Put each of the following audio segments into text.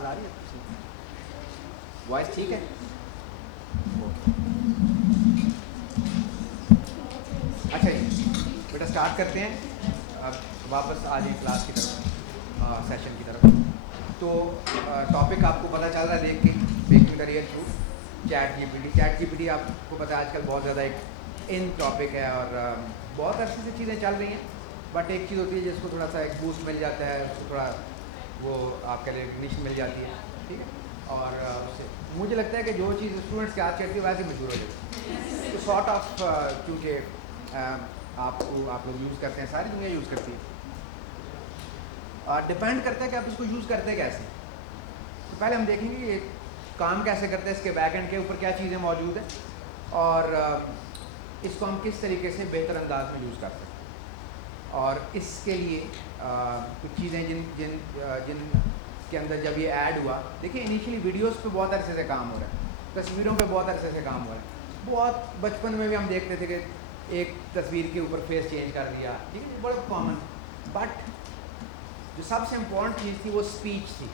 آواز آ رہی ہے؟ وائس ٹھیک ہے؟ اچھا جی بیٹا اسٹارٹ کرتے ہیں. اب واپس آ جائیں کلاس کی طرف, سیشن کی طرف. تو ٹاپک آپ کو پتہ چل رہا ہے دیکھ کے, making the real truth, chat G P T. Chat G P T آپ کو پتہ ہے آج کل بہت زیادہ ایک ان ٹاپک ہے, اور بہت عرصے سے چیزیں چل رہی ہیں. بٹ ایک چیز ہوتی ہے جس کو تھوڑا سا ایک بوسٹ مل جاتا ہے, اس کو تھوڑا وہ آپ کے لیے ریکگنیشن مل جاتی ہے, ٹھیک ہے. اور اس سے مجھے لگتا ہے کہ جو چیز اسٹوڈنٹس کے ہاتھ چلتی ہے ویسے مشہور ہو جاتی ہے. تو سارٹ آف کیونکہ آپ لوگ یوز کرتے ہیں, ساری دنیا یوز کرتی ہے, اور ڈپینڈ کرتا ہے کہ آپ اس کو یوز کرتے کیسے. تو پہلے ہم دیکھیں گے یہ کام کیسے کرتے ہیں, اس کے بیک اینڈ کے اوپر کیا چیزیں موجود ہیں, اور اس کو ہم کس طریقے سے بہتر انداز میں یوز کر سکتے ہیں. اور اس کے لیے کچھ چیزیں جن کے اندر جب یہ ایڈ ہوا, دیکھیں انیشلی ویڈیوز پہ بہت عرصے سے کام ہو رہا ہے, تصویروں پہ بہت عرصے سے کام ہو رہا ہے. بہت بچپن میں بھی ہم دیکھتے تھے کہ ایک تصویر کے اوپر فیس چینج کر دیا, ٹھیک ہے, بڑا کامن. بٹ جو سب سے امپورٹنٹ چیز تھی وہ اسپیچ تھی.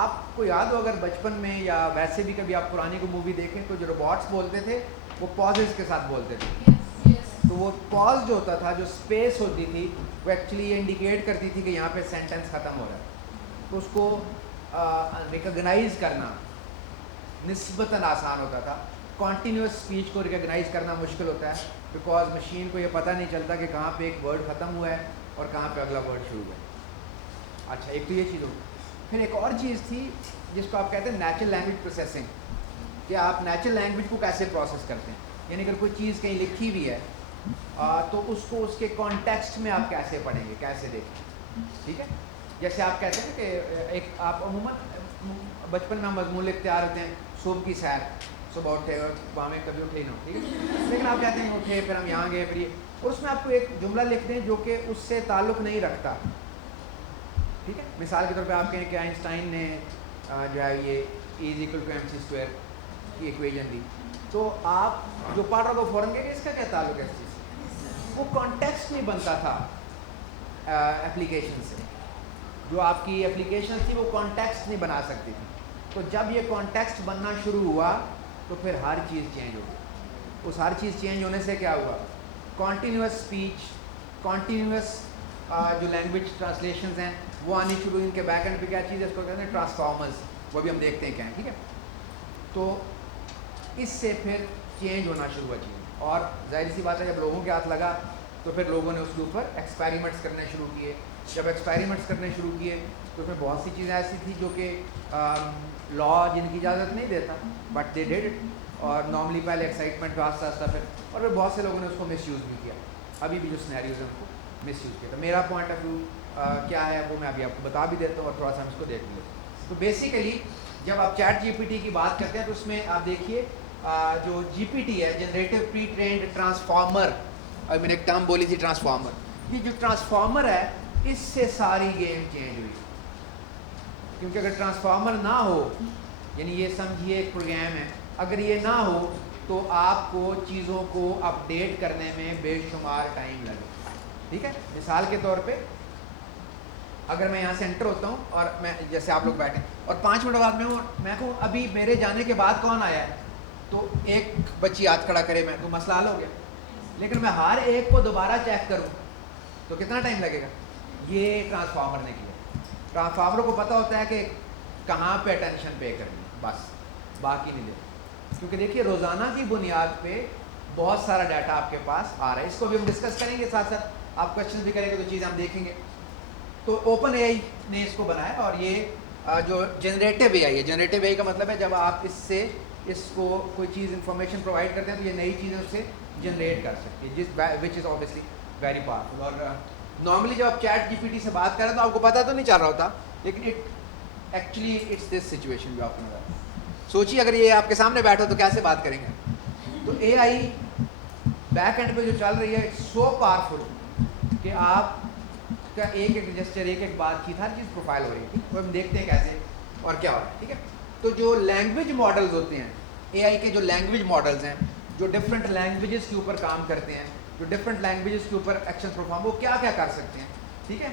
آپ کو یاد ہو اگر بچپن میں یا ویسے بھی کبھی آپ پرانی کو مووی دیکھیں تو جو روبوٹس بولتے تھے وہ پازز کے ساتھ بولتے تھے. تو وہ پاز جو ہوتا تھا, جو اسپیس ہوتی تھی, وہ ایکچولی یہ انڈیکیٹ کرتی تھی کہ یہاں پہ سینٹینس ختم ہو رہا ہے. تو اس کو ریکگنائز کرنا نسبتاً آسان ہوتا تھا. کانٹینیوس اسپیچ کو ریکگنائز کرنا مشکل ہوتا ہے, بیکاز مشین کو یہ پتہ نہیں چلتا کہ کہاں پہ ایک ورڈ ختم ہوا ہے اور کہاں پہ اگلا ورڈ شروع ہوا ہے. اچھا, ایک تو یہ چیز ہوگی. پھر ایک اور چیز تھی جس کو آپ کہتے ہیں نیچرل لینگویج پروسیسنگ, کہ آپ نیچرل لینگویج کو کیسے پروسیس کرتے ہیں. یعنی اگر کوئی چیز کہیں لکھی ہوئی ہے تو اس کو اس کے کانٹیکسٹ میں آپ کیسے پڑھیں گے, کیسے دیکھیں, ٹھیک ہے. جیسے آپ کہتے ہیں کہ ایک آپ عموماً بچپن میں ہم مضمون لکھتے آ رہتے ہیں, صبح کی سیر, صبح اٹھے اور وہاں میں کبھی اٹھے ہی نہ ہو, ٹھیک ہے, لیکن آپ کہتے ہیں اٹھے, پھر ہم یہاں گئے, پھر یہ, اور اس میں آپ کو ایک جملہ لکھ دیں جو کہ اس سے تعلق نہیں رکھتا, ٹھیک ہے. مثال کے طور پہ آپ کہیں کہ آئنسٹائن نے جو ہے یہ E=mc² کی ایکویژن دی, تو آپ جو پڑھ رہا تو فوراً کہ اس کا کیا تعلق ہے اس چیز سے. وہ کانٹیکسٹ نہیں بنتا تھا اپلیکیشن سے. جو آپ کی اپلیکیشن تھی وہ کانٹیکسٹ نہیں بنا سکتی تھی. تو جب یہ کانٹیکسٹ بننا شروع ہوا تو پھر ہر چیز چینج ہو گئی. اس ہر چیز چینج ہونے سے کیا ہوا, کانٹینیوس اسپیچ, کانٹینیوس جو لینگویج ٹرانسلیشنز ہیں وہ آنی شروع ہوئی. ان کے بیک اینڈ پہ کیا چیز ہے, اس کو کہتے ہیں ٹرانسفارمرز, وہ بھی ہم دیکھتے ہیں کیا ہیں, ٹھیک ہے. تو اس سے پھر چینج ہونا شروع ہوا چیز, اور ظاہر سی بات ہے جب لوگوں کے ہاتھ لگا تو پھر لوگوں نے اس کے اوپر ایکسپیریمنٹس کرنے شروع کیے. جب ایکسپیریمنٹس کرنے شروع کیے تو پھر بہت سی چیزیں ایسی تھیں جو کہ لا جن کی اجازت نہیں دیتا, بٹ دے ڈیڈ اٹ. اور نارملی پہلے ایکسائٹمنٹ پہ آہستہ آہستہ پھر, اور پھر بہت سے لوگوں نے اس کو مس یوز بھی کیا. ابھی بھی جو سینیریوز ہیں ان کو مس یوز کیا. تو میرا پوائنٹ آف ویو کیا ہے وہ میں ابھی آپ کو بتا بھی دیتا ہوں, اور تھوڑا سا ہم اس کو دیکھ لیں. تو بیسیکلی جب آپ چیٹ جی پی ٹی کی بات کرتے ہیں تو اس میں آپ دیکھیے جو جی پی ٹی ہے, جنریٹو پری ٹرینڈ ٹرانسفارمر, ابھی میں نے ایک ٹرم بولی تھی ٹرانسفارمر, یہ جو ٹرانسفارمر ہے اس سے ساری گیم چینج ہوئی. کیونکہ اگر ٹرانسفارمر نہ ہو, یعنی یہ سمجھیے ایک پروگرام ہے, اگر یہ نہ ہو تو آپ کو چیزوں کو اپڈیٹ کرنے میں بے شمار ٹائم لگے, ٹھیک ہے. مثال کے طور پہ اگر میں یہاں سے انٹر ہوتا ہوں اور میں جیسے آپ لوگ بیٹھے اور 5 منٹ بعد میں کہوں ابھی میرے جانے کے بعد کون آیا ہے, تو ایک بچی ہاتھ کھڑا کرے, میں تو مسئلہ حل ہو گیا. لیکن میں ہر ایک کو دوبارہ چیک کروں تو کتنا ٹائم لگے گا. یہ ٹرانسفارمر نے کیا. ٹرانسفارمر کو پتہ ہوتا ہے کہ کہاں پہ اٹینشن پے کرنی ہے, بس باقی نہیں دیتا. کیونکہ دیکھیے روزانہ کی بنیاد پہ بہت سارا ڈیٹا آپ کے پاس آ رہا ہے. اس کو بھی ہم ڈسکس کریں گے, ساتھ ساتھ آپ کوشچن بھی کریں گے تو چیزیں ہم دیکھیں گے. تو اوپن اے آئی نے اس کو بنایا, اور یہ جو جنریٹو اے آئی ہے, جنریٹو اے آئی کا مطلب ہے جب آپ اس کو کوئی چیز انفارمیشن پرووائڈ کرتے ہیں تو یہ نئی چیزیں اس سے جنریٹ کر سکتی ہے, جس وچ از اوبیسلی ویری پاورفل. اور نارملی جب آپ چیٹ جی پی ٹی سے بات کریں تو آپ کو پتہ تو نہیں چل رہا ہوتا, لیکن ایکچولی اٹس دس سچویشن جو آپ نے بتایا. سوچیے اگر یہ آپ کے سامنے بیٹھا تو کیسے بات کریں گے. تو اے آئی بیک اینڈ پہ جو چل رہی ہے اٹس سو پاورفل کہ آپ کا ایک ایک رجسٹر, ایک ایک بات چیت, ہر چیز پروفائل ہو رہی ہے. وہ ہم دیکھتے ہیں کیسے اور کیا ہو رہا ہے, ٹھیک ہے. تو جو لینگویج ماڈلز ہوتے ہیں اے آئی کے, جو لینگویج ماڈلز ہیں جو ڈفرینٹ لینگویجز کے اوپر کام کرتے ہیں, جو ڈفرینٹ لینگویجز کے اوپر ایکشن پرفارم, وہ کیا کیا کر سکتے ہیں, ٹھیک ہے.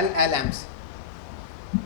LLMs.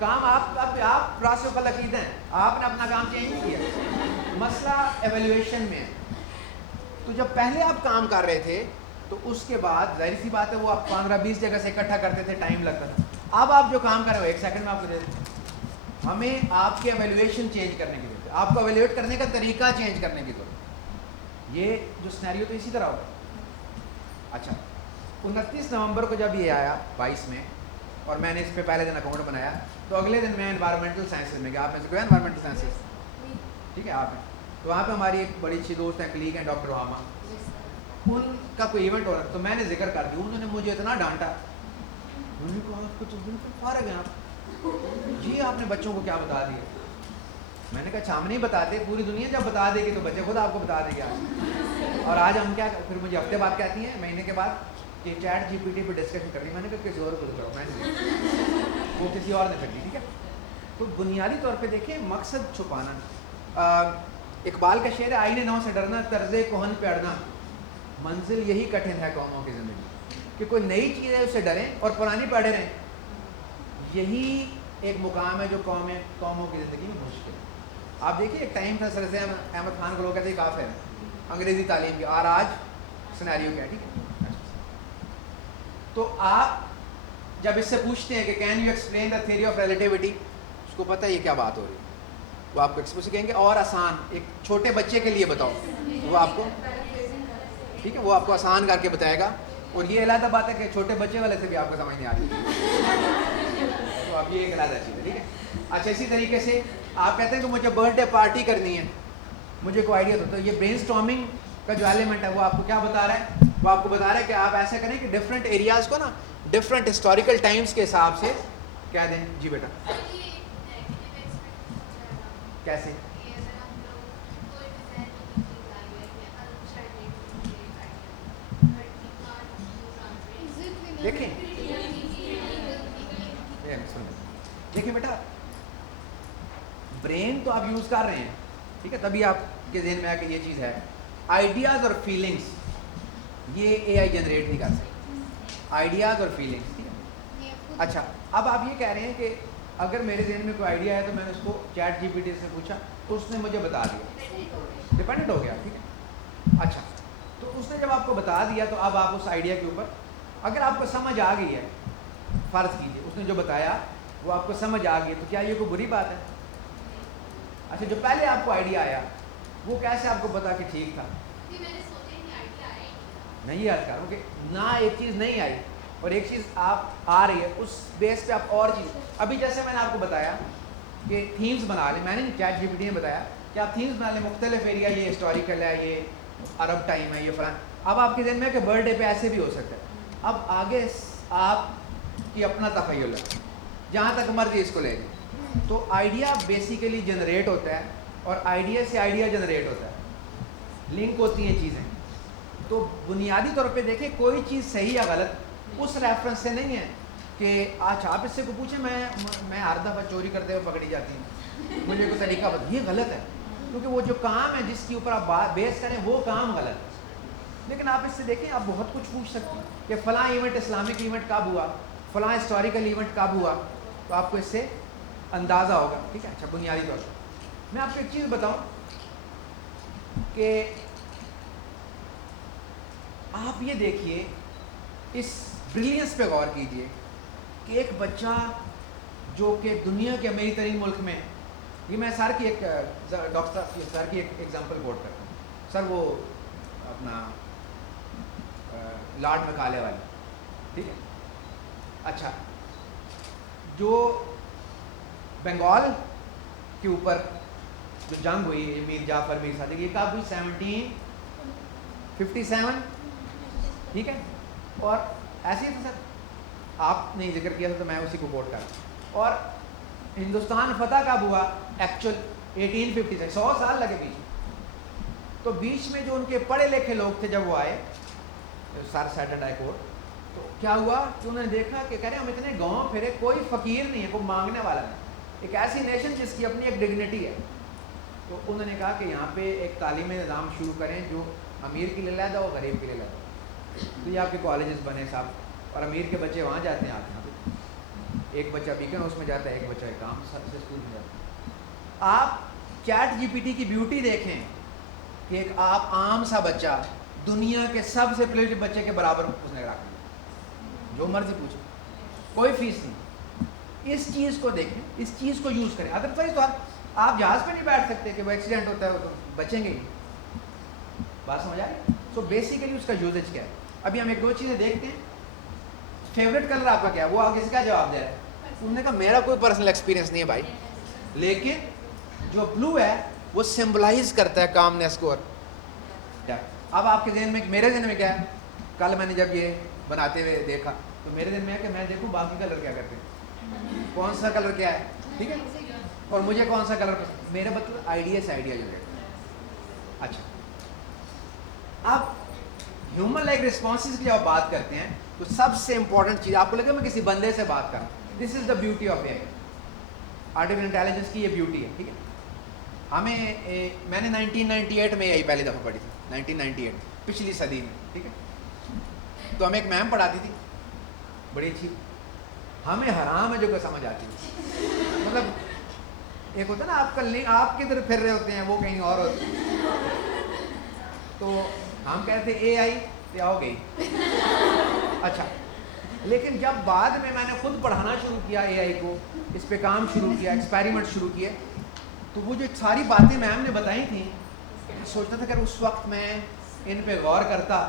کام آپ راسخ العقیدہ ہیں, آپ نے اپنا کام چینج نہیں کیا. مسئلہ ایویلویشن میں ہے. تو جب پہلے آپ کام کر رہے تھے تو اس کے بعد ظاہر سی بات ہے وہ آپ 15-20 جگہ سے اکٹھا کرتے تھے, ٹائم لگتا تھا. اب آپ جو کام کر رہے ہو 1 سیکنڈ میں آپ کو دے دیں. ہمیں آپ کی ایویلویشن چینج کرنے کی ضرورت ہے, آپ کو ایویلویٹ کرنے کا طریقہ چینج کرنے کی ضرورت ہے. یہ جو سینیریو تو اسی طرح ہوگا. اچھا 29 نومبر کو جب یہ آیا 22 میں, اور میں نے اس پہ پہلے دن اکاؤنٹ بنایا, تو اگلے دن میں انوائرمنٹل سائنسز میں گیا. آپ میں سے کوئی انوائرمنٹل سائنسز, ٹھیک ہے آپ ہیں, تو وہاں پہ ہماری ایک بڑی اچھی دوست ہیں, کلیگ ہیں, ڈاکٹر وہاما. ان کا کوئی ایونٹ ہو رہا تھا, تو میں نے ذکر کر دیا. انہوں نے مجھے اتنا ڈانٹا, انہوں نے کہا آپ کو تو بالکل فارغ ہیں آپ, جی آپ نے بچوں کو کیا بتا دیا. میں نے کہا اچھا ہم نہیں بتاتے, پوری دنیا جب بتا دے گی تو بچے خود آپ کو بتا دیں گے. اور آج ہم کیا, پھر مجھے ہفتے بعد کہتی ہیں, مہینے کے بعد, کہ چیٹ جی پی ٹی پہ ڈسکشن کرنی. میں نے کہا کسی اور کو کرو, میں نے وہ کسی اور نے کر دی. ٹھیک ہے. تو بنیادی طور پہ دیکھیں مقصد چھپانا. اقبال کا شعر ہے, آئینے نو سے ڈرنا, طرز کہن پہ اڑنا, منزل یہی کٹھن ہے قوموں کی زندگی. کہ کوئی نئی چیز ہے اس سے ڈریں اور پرانی پہ اڑے رہیں. یہی ایک مقام ہے جو قوموں کی زندگی میں مشکل ہے. آپ دیکھیے ایک ٹائم تھا, سر سے احمد خان کو لوگ کہتے ہیں کافر ہے انگریزی تعلیم کی, اور آج سینیریو کیا ہے. ٹھیک ہے. تو آپ جب اس سے پوچھتے ہیں کہ can you explain the theory of relativity, اس کو پتہ ہے یہ کیا بات ہو رہی ہے, وہ آپ کو ایکسپلین کہیں گے اور آسان, ایک چھوٹے بچے کے لیے بتاؤ, وہ آپ کو, ٹھیک ہے, وہ آپ کو آسان کر کے بتائے گا. اور یہ علیحدہ بات ہے کہ چھوٹے بچے والے سے بھی آپ کو سمجھ نہیں آ رہی, تو آپ یہ ایک علیحدہ چیز ہے. ٹھیک ہے. اچھا اسی طریقے سے آپ کہتے ہیں کہ مجھے برتھ ڈے پارٹی کرنی ہے, مجھے کوئی آئیڈیا تو یہ برین اسٹارمنگ کا جو ایلیمنٹ ہے وہ آپ کو کیا بتا رہا ہے, وہ آپ کو بتا رہا ہے کہ آپ ایسا کریں کہ ڈفرینٹ ایریاز کو نا ڈفرینٹ ہسٹوریکل ٹائمس کے حساب سے کہہ دیں. جی بیٹا کیسے, دیکھیں دیکھیں بیٹا, برین تو آپ یوز کر رہے ہیں, ٹھیک ہے, تبھی آپ کے ذہن میں آیا کہ یہ چیز ہے. آئیڈیاز اور فیلنگس یہ اے آئی جنریٹ نہیں کر سکتی, آئیڈیاز اور فیلنگس. ٹھیک ہے. اچھا اب آپ یہ کہہ رہے ہیں کہ اگر میرے ذہن میں کوئی آئیڈیا ہے تو میں نے اس کو چیٹ جی پی ٹی سے پوچھا تو اس نے مجھے بتا دیا, ڈپینڈنٹ ہو گیا. ٹھیک ہے. اچھا تو اس نے جب آپ کو بتا دیا تو اب آپ اس آئیڈیا کے اوپر, اگر آپ کو سمجھ آ گئی ہے, فرض کیجیے اس نے جو بتایا وہ آپ کو سمجھ آ گئی, تو کیا یہ کوئی بری بات ہے؟ اچھا جو پہلے آپ کو آئیڈیا آیا وہ کیسے آپ کو پتا کہ ٹھیک تھا؟ نہیں یاد کروں کہ نہ ایک چیز نہیں آئی اور ایک چیز آپ آ رہی ہے, اس بیس پہ آپ اور چیز, ابھی جیسے میں نے آپ کو بتایا کہ تھیمز بنا لیں, میں نے چیٹ جی پی ٹی نے بتایا کہ آپ تھیمز بنا لیں, مختلف ایریا, یہ ہسٹوریکل ہے, یہ عرب ٹائم ہے, یہ فلاں. اب آپ کے ذہن میں کہ برتھ ڈے پہ ایسے بھی ہو سکتا ہے. اب آگے آپ کی اپنا تخیل ہے, جہاں تک مرضی اس کو لے جائیں. تو آئیڈیا بیسیکلی جنریٹ ہوتا ہے اور آئیڈیا سے آئیڈیا جنریٹ ہوتا ہے, لنک ہوتی ہیں چیزیں. تو بنیادی طور پہ دیکھیں کوئی چیز صحیح یا غلط اس ریفرنس سے نہیں ہے کہ آج آپ اس سے کو پوچھیں میں ہر دفعہ چوری کرتے ہوئے پکڑی جاتی ہوں, مجھے کوئی طریقہ بتا, یہ غلط ہے, کیونکہ وہ جو کام ہے جس کے اوپر آپ بیس کریں وہ کام غلط ہے. لیکن آپ اس سے دیکھیں آپ بہت کچھ پوچھ سکتے ہیں کہ فلاں ایونٹ اسلامک ایونٹ کب ہوا, فلاں ہسٹوریکل ایونٹ کب ہوا, تو آپ کو اس سے اندازہ ہوگا. ٹھیک ہے. اچھا بنیادی طور پر میں آپ کو ایک چیز بتاؤں کہ آپ یہ دیکھیے, اس بریلینس پہ غور کیجئے کہ ایک بچہ جو کہ دنیا کے امیر ترین ملک میں, یہ میں سر کی ایک ڈاکٹر سر کی ایک ایگزامپل کوٹ کرتا ہوں. سر وہ اپنا لارڈ مکالے والی, ٹھیک ہے. اچھا جو بنگال کے اوپر جو جنگ ہوئی میر جعفر میر صادق, یہ کب ہوئی 1757, ٹھیک ہے. اور ایسے ہی تھا سر, آپ نے ذکر کیا تھا تو میں اسی کو کوٹ کر. اور ہندوستان فتح کب ہوا ایکچوئل 1850 سے 100 سال لگے بیچ. تو بیچ میں جو ان کے پڑھے لکھے لوگ تھے جب وہ آئے سر سیٹرڈے کو, تو کیا ہوا کہ انہوں نے دیکھا کہ کہہ رہے ہم اتنے گاؤں پھرے, کوئی فقیر نہیں ہے, کوئی مانگنے والا نہیں, ایک ایسی نیشن جس کی اپنی ایک ڈگنیٹی ہے. تو انہوں نے کہا کہ یہاں پہ ایک تعلیمی نظام شروع کریں جو امیر کے لیے علیحدہ ہو, غریب کے لیے علیحدہ. تو یہ آپ کے کالجز بنے صاحب, اور امیر کے بچے وہاں جاتے ہیں, آپ یہاں پہ. ایک بچہ بیکن ہاؤس میں جاتا ہے، ایک بچہ کام سے اسکول میں جاتا ہے۔ آپ چیٹ جی پی ٹی کی بیوٹی دیکھیں کہ ایک آپ عام سا بچہ دنیا کے سب سے پلیٹ بچے کے برابر اس نے رکھا، جو مرضی پوچھو، کوئی فیس نہیں۔ اس چیز کو دیکھیں، اس چیز کو یوز کریں، ادروائز تو آپ جہاز پہ نہیں بیٹھ سکتے کہ وہ ایکسیڈنٹ ہوتا ہے وہ تو بچیں گے ہی۔ بات سمجھ آ رہی؟ سو بیسیکلی اس کا یوزیج کیا ہے؟ ابھی ہم ایک دو چیزیں دیکھتے ہیں۔ فیوریٹ کلر آپ کا کیا ہے؟ وہ آگے سے کیا جواب دے رہا ہے؟ انہوں نے کہا میرا کوئی پرسنل ایکسپیرینس نہیں ہے بھائی، لیکن جو بلو ہے وہ سمبلائز کرتا ہے کامنس کو۔ اب آپ کے ذہن میں، میرے ذہن میں کیا ہے؟ کل میں نے جب یہ بناتے ہوئے دیکھا تو میرے ذہن میں ہے کہ میں دیکھوں باقی کلر کیا کرتے ہیں، کون سا کلر کیا ہے، ٹھیک ہے، اور مجھے کون سا کلر پسند، میرے مطلب آئیڈیا سے آئیڈیا جو ہے۔ اچھا، اب ہیومن لائک رسپانسز کی جب بات کرتے ہیں تو سب سے امپورٹنٹ چیز آپ کو لگے میں کسی بندے سے بات کروں، this is the beauty of A I, artificial intelligence کی یہ بیوٹی ہے، ٹھیک ہے۔ ہمیں میں نے 1998 میں یہی پہلی دفعہ پڑھی تھی، 1998 پچھلی صدی میں، ٹھیک ہے۔ تو ہمیں ایک میم پڑھاتی تھی بڑی اچھی، ہمیں حرام ہے جو کہ سمجھ آتی ہے، مطلب ایک ہوتا ہے نا آپ کدھر پھر رہے ہوتے ہیں وہ کہیں اور ہوتے ہیں، تو ہم کہتے اے آئی تو آؤ گئی۔ اچھا، لیکن جب بعد میں نے خود پڑھانا شروع کیا اے آئی کو، اس پہ کام شروع کیا، ایکسپیریمنٹ شروع کیے، تو وہ جو ساری باتیں میم نے بتائی تھیں، سوچتا تھا کہ اس وقت میں ان پہ غور کرتا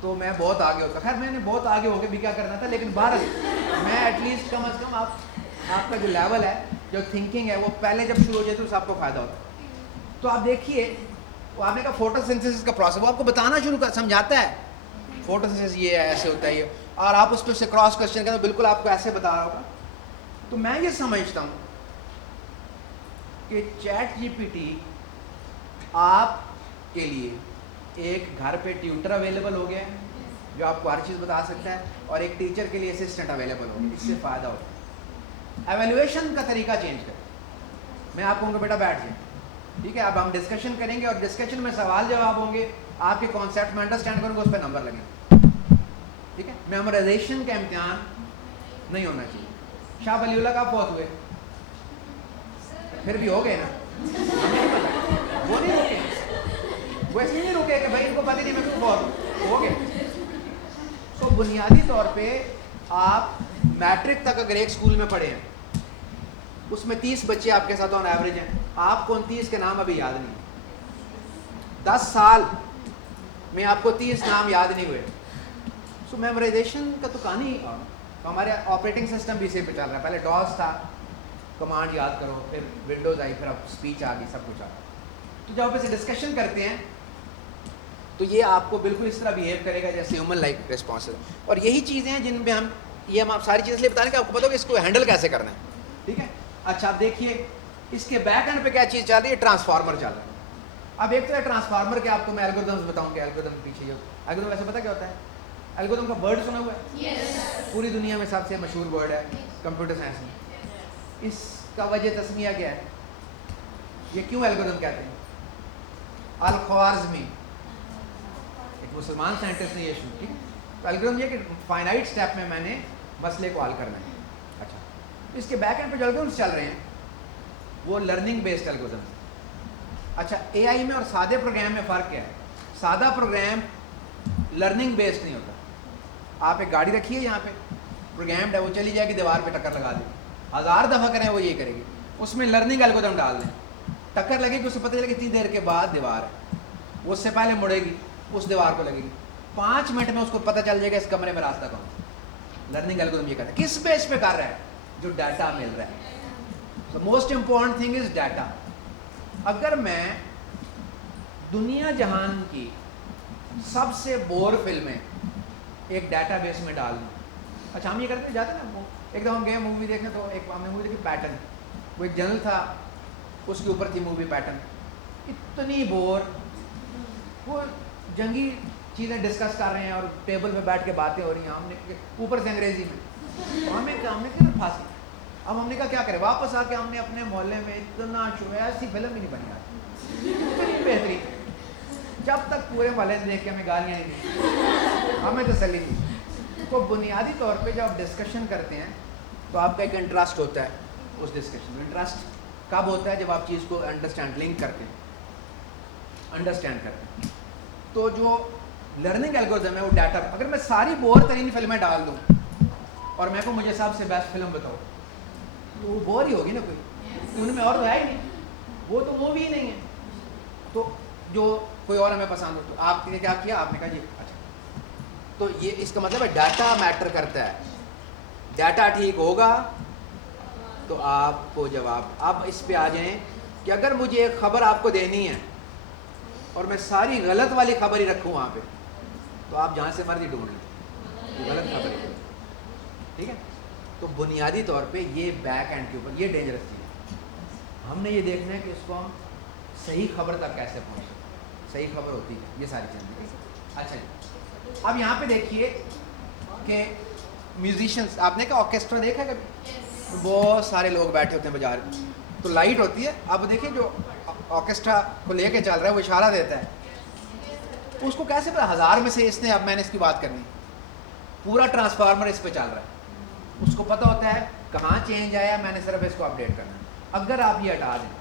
تو میں بہت آگے ہوتا۔ خیر میں نے بہت آگے ہو کے بھی کیا کرنا تھا، لیکن بہرحال میں ایٹ لیسٹ کم از کم آپ کا جو لیول ہے، جو تھنکنگ ہے، وہ پہلے جب شروع ہو جائے تو اس سے آپ کو فائدہ ہوتا ہے۔ تو آپ دیکھیے، وہ آپ نے کہا فوٹو سنتھسس کا پروسیس، وہ آپ کو بتانا شروع کر سمجھاتا ہے فوٹو سنتھسس یہ ہے، ایسے ہوتا ہے یہ، اور آپ اس پہ سے کراس کوشچن کریں تو بالکل آپ کو ایسے بتا رہا ہوگا۔ تو میں یہ سمجھتا ہوں کہ چیٹ جی پی ٹی آپ کے لیے ایک گھر پہ ٹیوٹر اویلیبل ہو گیا ہے جو آپ کو ہر چیز بتا سکتا ہے، اور ایک ٹیچر کے لیے اسسٹنٹ اویلیبل ہو گیا، اس سے فائدہ ہوتا ہے۔ ایویلویشن کا طریقہ چینج کریں، میں آپ کو کہوں گا بیٹا بیٹھ جائیں، ٹھیک ہے، اب ہم ڈسکشن کریں گے اور ڈسکشن میں سوال جواب ہوں گے، آپ کے کانسیپٹ میں انڈرسٹینڈ کروں گے، اس پہ نمبر لگیں گے، ٹھیک ہے۔ میمورائزیشن کا امتحان نہیں ہونا چاہیے۔ شاہ ولی اللہ کا بہت ہوئے، پھر بھی ہو گئے نا، وہ نہیں رکے، وہ اس لیے نہیں رکے کہ بھائی ان کو پتہ نہیں میں کیوں بہت ہو گئے۔ تو بنیادی طور پہ آپ میٹرک تک اگر ایک اسکول میں پڑھے ہیں، اس میں 30 بچے آپ کے ساتھ آن ایوریج ہیں، آپ کو ان 30 کے نام ابھی یاد نہیں، 10 سال میں آپ کو 30 نام یاد نہیں ہوئے۔ سو میمورائزیشن کا تو کہانی، ہمارے آپریٹنگ سسٹم بھی اسی پہ چل رہا ہے، پہلے ڈاس تھا، کمانڈ یاد کرو، پھر ونڈوز آئی، پھر اب اسپیچ آ گئی، سب کچھ آ گیا۔ تو جب آپ اسے ڈسکشن کرتے ہیں تو یہ آپ کو بالکل اس طرح بیہیو کرے گا جیسے ہیومن لائک رسپانس، اور یہی چیزیں ہیں جن میں ہم آپ ساری چیزیں بتا رہے ہیں کہ آپ کو پتا ہوگا اس کو ہینڈل کیسے کرنا ہے، ٹھیک ہے۔ اچھا، آپ دیکھیے اس کے بیک اینڈ پہ کیا چیز چل رہی ہے، ٹرانسفارمر چل رہا ہے۔ اب ایک تو ہے ٹرانسفارمر کے، آپ کو میں الگوریدمز بتاؤں گا، الگوریدم پیچھے الگوریدم ویسے پتا کیا ہوتا ہے؟ الگوریدم کا ورڈ سنا ہوا ہے؟ پوری دنیا میں سب سے مشہور ورڈ ہے کمپیوٹر سائنس میں۔ اس کا وجہ تسمیہ کیا ہے؟ یہ کیوں الگوریدم کہتے ہیں؟ الخوارزمی، ایک مسلمان سائنٹسٹ نے یہ شروع کی۔ تو الگوریدم یہ کہ فائنائٹ سٹیپ میں نے مسئلے کو حل کرنا ہے۔ اچھا، اس کے بیک اینڈ پہ جو الگوریدمس چل رہے ہیں وہ لرننگ بیسڈ الگوریدمس۔ اچھا، اے آئی میں اور سادے پروگرام میں فرق کیا ہے؟ سادہ پروگرام لرننگ بیسڈ نہیں ہوتا۔ آپ ایک گاڑی رکھیے یہاں پہ، پروگرامڈ ہے، وہ چلی جائے گی دیوار پہ ٹکر لگا دے، 1000 دفعہ کریں وہ یہ کرے گی۔ اس میں لرننگ الگوریدم ڈال دیں، ٹکر لگے گی، اسے پتہ چلے گی اتنی دیر کے بعد دیوار ہے، وہ اس سے پہلے مڑے گی، اس دیوار کو لگے گی، 5 منٹ میں اس کو پتہ چل جائے گا اس کمرے میں راستہ کون ہے۔ لرننگ الگوریدم یہ کرتا ہے، کس بیس پہ کر رہا ہے؟ جو ڈیٹا مل رہا ہے۔ The most important thing is data. اگر میں دنیا جہان کی سب سے بور فلمیں ایک ڈیٹا بیس میں ڈال دوں، اچھا ہم یہ کرتے جاتے ہیں نا، ایک دم ہم گئے مووی دیکھنے، تو ایک ہم نے مووی دیکھی پیٹرن، وہ ایک جنرل تھا، اس کے اوپر تھی مووی پیٹرن، اتنی بور، وہ جنگی چیزیں ڈسکس کر رہے ہیں اور ٹیبل پہ بیٹھ کے باتیں ہو رہی ہیں، ہم نے اوپر سے انگریزی میں، ہم نے کیا پھانسی۔ اب ہم نے کہا کیا کریں، واپس آ کے ہم نے اپنے محلے میں اتنا ایسی فلم ہی نہیں بنی آتی، اتنی بہترین، جب تک پورے محلے سے دیکھ کے ہمیں گالیاں نہیں دی، ہمیں تسلی دی۔ تو بنیادی طور پہ جب آپ ڈسکشن کرتے ہیں تو آپ کا ایک انٹرسٹ ہوتا ہے اس ڈسکشن میں. انٹرسٹ کب ہوتا ہے؟ جب آپ چیز کو انڈرسٹینڈ لنک کرتے ہیں, انڈرسٹینڈ کرتے ہیں. تو جو لرننگ الگورتھم ہے وہ ڈیٹا, اگر میں ساری بور ترین فلمیں ڈال دوں اور میں کو مجھے سب سے بیسٹ فلم بتاؤ, تو وہ بور ہی ہوگی نا, کوئی ان میں اور تو ہے ہی نہیں, وہ تو مووی ہی نہیں ہے. تو جو کوئی اور ہمیں پسند ہو, تو آپ نے کیا کیا, آپ نے کہا جی اچھا. تو یہ اس کا مطلب ہے ڈیٹا میٹر کرتا ہے. ڈیٹا ٹھیک ہوگا تو آپ کو جواب. اب اس پہ آ جائیں کہ اگر مجھے ایک خبر آپ کو دینی ہے اور میں ساری غلط والی خبر ہی رکھوں وہاں پہ, تو آپ جہاں سے مرضی ڈھونڈ لیں, یہ غلط خبر ہے. ٹھیک ہے. تو بنیادی طور پہ یہ بیک اینڈ کے اوپر یہ ڈینجرس چیز ہے. ہم نے یہ دیکھنا ہے کہ اس کو ہم صحیح خبر تک کیسے پہنچے, صحیح خبر ہوتی ہے, یہ ساری چیزیں. اچھا جی, اب یہاں پہ دیکھیے کہ میوزیشنس, آپ نے کہا آرکیسٹرا دیکھا ہے کبھی, بہت سارے لوگ بیٹھے ہوتے ہیں بجا رہے, تو لائٹ ہوتی ہے. اب دیکھیں جو آرکیسٹرا کو لے کے چل رہا ہے وہ اشارہ دیتا ہے, اس کو کیسے پتا 1000 میں سے اس نے, اب میں نے اس کی بات کرنی, پورا ٹرانسفارمر اس پہ چل رہا ہے, اس کو پتہ ہوتا ہے کہاں چینج آیا, میں نے صرف اس کو اپڈیٹ کرنا ہے. اگر آپ یہ ہٹا دیں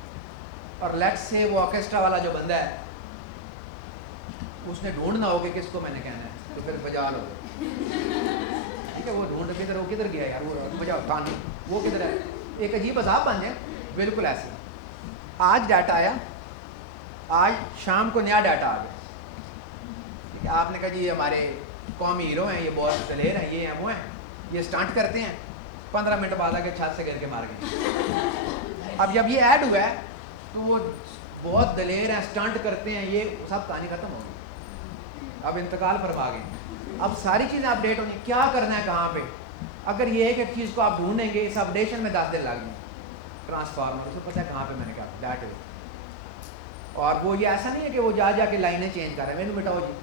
اور لیٹ سے وہ آرکیسٹرا والا جو بندہ ہے اس نے ڈھونڈنا ہوگا کس کو میں نے کہنا ہے, تو پھر بجا لو. ٹھیک ہے, وہ ڈھونڈ کدھر, وہ کدھر گیا یار, وہ بجاؤ کان, وہ کدھر ہے, ایک عجیب عذاب بن جائے. بالکل ایسے آج ڈیٹا آیا, آج شام کو نیا ڈیٹا آ گیا. ٹھیک ہے, آپ نے کہا جی یہ ہمارے قومی ہیرو ہیں, یہ بہت دلیر ہیں, یہ ہیں وہ ہیں, یہ اسٹنٹ کرتے ہیں, 15 منٹ بعد آ کے چھت سے گر کے مار گئے. اب جب یہ ایڈ ہوا ہے تو وہ بہت دلیر ہیں, اسٹنٹ کرتے ہیں, یہ سب کہانی ختم ہو گئی. اب انتقال فرما گئے. اب ساری چیزیں اپڈیٹ ہونی, کیا کرنا ہے کہاں پہ. اگر یہ ہے کہ چیز کو آپ ڈھونڈیں گے, اس اپڈیشن میں 10 دن لگ گئے. ٹرانسفارمر اس کو پتہ ہے کہاں پہ میں نے کہا ڈیٹ ہے, اور وہ یہ ایسا نہیں ہے کہ وہ جا کے لائنیں چینج کر رہے ہیں, مینو بتاؤ جی.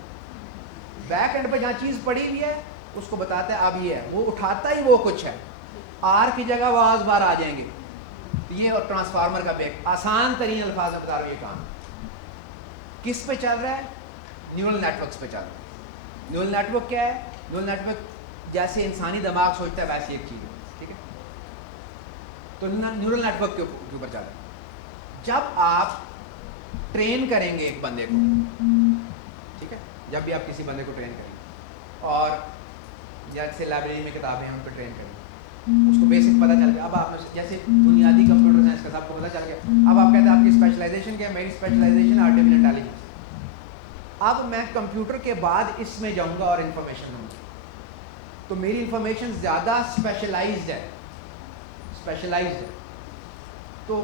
بیک اینڈ پہ جہاں چیز پڑی ہوئی ہے اس کو بتاتا ہے اب یہ ہے, وہ اٹھاتا ہی وہ کچھ ہے, آر کی جگہ وہ آز بار آ جائیں گے. یہ اور ٹرانسفارمر کا بیک, آسان ترین الفاظ میں بتا رہا ہوں, یہ کام کس پہ چل رہا ہے, نیورل نیٹ ورکس پہ چل رہا ہے. نیورل نیٹ ورک کیا ہے؟ نیورل نیٹ ورک جیسے انسانی دماغ سوچتا ہے ویسی ایک چیز ہے. ٹھیک ہے, تو نیورل نیٹ ورک کے اوپر چل رہا ہے. جب آپ ٹرین کریں گے ایک بندے کو, ٹھیک ہے, جب بھی آپ کسی بندے کو ٹرین کریں گے, اور جیسے لائبریری میں کتابیں ہیں ان پہ ٹرین کریں گے, اس کو بیسک پتہ چل گیا. اب آپ جیسے بنیادی کمپیوٹر سائنس کا سب کو پتہ چل گیا. اب آپ کہتے ہیں آپ کی اسپیشلائزیشن کیا ہے, میری اسپیشلائزیشن آرٹیفیشل انٹیلیجنس. اب میں کمپیوٹر کے بعد اس میں جاؤں گا اور انفارمیشن لوں گا, تو میری انفارمیشن زیادہ اسپیشلائزڈ ہے, تو